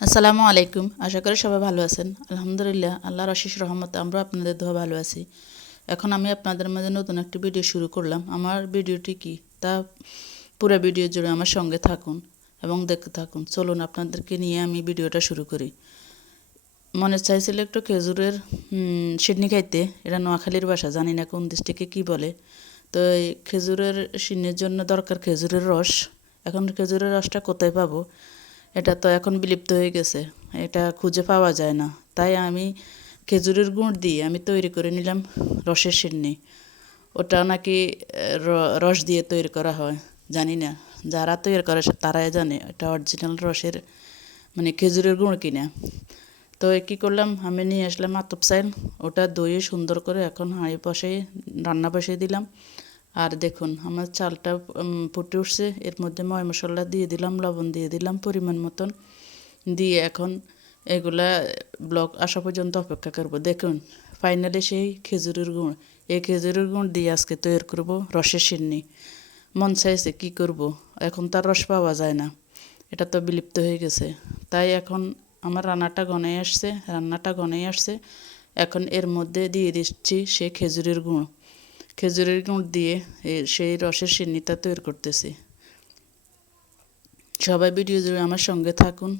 আসসালামু আলাইকুম। আশা করি সবাই ভালো আছেন। আলহামদুলিল্লাহ, আল্লাহর অশেষ রহমতে আমরা আপনাদের দোয়া ভালো আছি। এখন আমি আপনাদের মাঝে নতুন একটি ভিডিও শুরু করলাম। আমার ভিডিওটি কি তা পুরো ভিডিও জুড়ে আমার সঙ্গে থাকুন এবং দেখতে থাকুন। চলুন আপনাদেরকে নিয়ে আমি ভিডিওটা শুরু করি। মনে চাইছিল একটু খেজুরের সিডনি খাইতে। এটা নোয়াখালীর ভাষা, জানি না কোন ডিস্ট্রিক্টে কী বলে। তো এই খেজুরের সিডনির জন্য দরকার খেজুরের রস। এখন খেজুরের রসটা কোথায় পাবো? এটা তো এখন বিলুপ্ত হয়ে গেছে, এটা খুঁজে পাওয়া যায় না। তাই আমি খেজুরের গুড় দিয়ে আমি তৈরি করে নিলাম রসের সিন্নি। ওটা নাকি রস দিয়ে তৈরি করা হয়, জানি না। যারা তৈরি করে তারাই জানে এটা অরিজিনাল রসের মানে খেজুরের গুড় কিনা। তো কী করলাম, আমি নিয়ে আসলাম আতপ চাল, ওটা দইয়ে সুন্দর করে এখন হাঁড়ি বসাই রান্না বসিয়ে দিলাম। আর দেখুন আমার চালটা ফুটে উঠছে, এর মধ্যে ময় মশলা দিয়ে দিলাম, লবণ দিয়ে দিলাম পরিমাণ মতন, দিয়ে এখন এগুলা ব্লক আসা পর্যন্ত অপেক্ষা করব। দেখুন ফাইনালি সেই খেজুরের গুড়, এই খেজুরের গুড় দিয়ে আজকে তৈরি করব রসের সিন্নি। মন চাইছে কী করব, এখন তার রস পাওয়া যায় না, এটা তো বিলুপ্ত হয়ে গেছে। তাই এখন আমার রান্নাটা গনেই আসছে। এখন এর মধ্যে দিয়ে দিচ্ছি সেই খেজুরের গুড়। খেজুরের গুড় দিয়ে সেই রসের সিন্নিটা তৈরি করতেছি। সবাই ভিডিও জুড়ে আমার সঙ্গে থাকুন।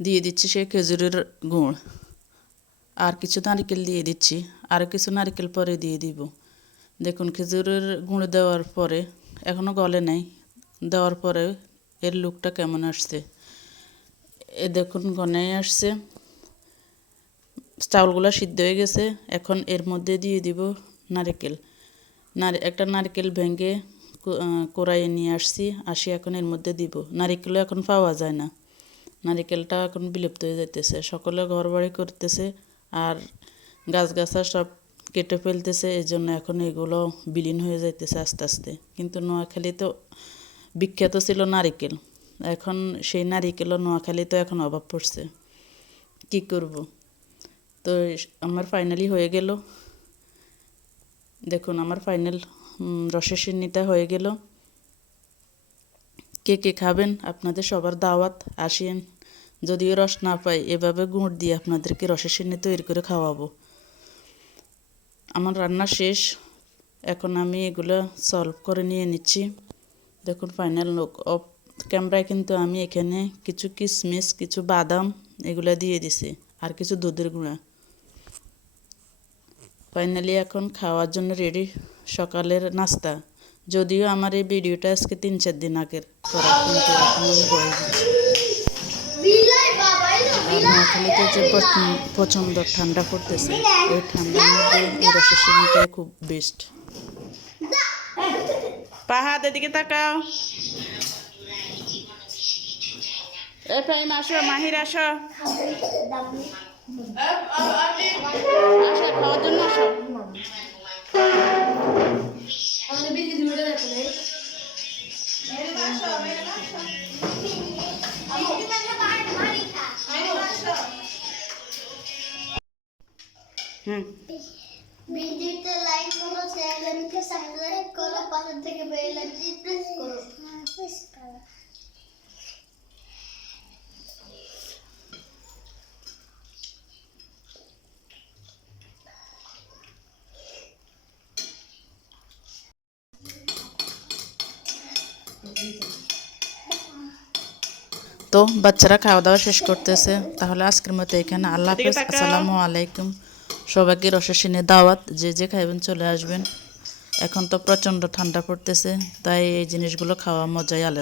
দিয়ে দিচ্ছি সেই খেজুরের গুড়, আর কিছু নারকেল দিয়ে দিচ্ছি, আর কিছু নারকেল পরে দিয়ে দিব। দেখুন খেজুরের গুঁড়ো দেওয়ার পরে এখনও গলে নাই, দেওয়ার পরে এর লুকটা কেমন আসছে এ দেখুন, গনে আসছে, চাউলগুলো সিদ্ধ হয়ে গেছে। এখন এর মধ্যে দিয়ে দিব নারকেল। একটা নারকেল ভেঙে কড়াইয়ে নিয়ে আসি এখন এর মধ্যে দিব। নারকেলও এখন পাওয়া যায় না, নারিকেলটা এখন বিলুপ্ত হয়ে যাইতেছে, সকলে ঘর বাড়ি করতেছে আর গাছগাছা সব কেটে ফেলতেছে। এই জন্য এখন এগুলো বিলীন হয়ে যাইতেছে আস্তে আস্তে। কিন্তু নোয়াখালীতে বিখ্যাত ছিল নারিকেল, এখন সেই নারিকেলও নোয়াখালীতে এখন অভাব পড়ছে, কি করব। তো আমার ফাইনালি হয়ে গেল, দেখুন আমার ফাইনাল রসের সিন্নিটা হয়ে গেল। কে কে খাবেন আপনাদের সবার দাওয়াত, আসেন। যদিও রস না পাই, এভাবে গুড় দিয়ে আপনাদেরকে রসের সিন্নি তৈরি করে খাওয়াবো। আমার রান্না শেষ, এখন আমি এগুলো সলভ করে নিয়ে নিচ্ছি। দেখুন ফাইনাল লুক। অফ ক্যামেরায় কিন্তু আমি এখানে কিছু কিশমিশ, কিছু বাদাম এগুলো দিয়ে দিছি, আর কিছু দুধের গুঁড়া। ফাইনালি এখন খাওয়ার জন্য রেডি সকালের নাস্তা। যদিও আমার এই ভিডিওটা আজকে 3-4 দিন আগের করা, কিন্তু এখন আমি বয়ে দিচ্ছি। আর নোয়াখালীতে যে প্রচণ্ড ঠান্ডা পড়তেছে, এই ঠান্ডার মধ্যে এই রসের সিন্নিটাই খুব বেস্ট। পাহাড় এদিকে তাকাও, এফাইম আসো, মাহির আসো, আসো খাওয়ার জন্য আসো। ভিডিওতে লাইক করো, চ্যানেলকে সাবস্ক্রাইব করো, পাশে থেকে বেল আইকনটি প্রেস করো। তো বাচ্চারা খাওয়া দাওয়া শেষ করতেছে, তাহলে আজকের মতো এখানে আল্লাহ হাফেজ, আসসালামু আলাইকুম। সবাইকে রসের সিন্নির দাওয়াত, যে যে খাইবেন চলে আসবেন। এখন তো প্রচণ্ড ঠান্ডা পড়তেছে, তাই এই জিনিসগুলো খাওয়া মজাই আলাদা।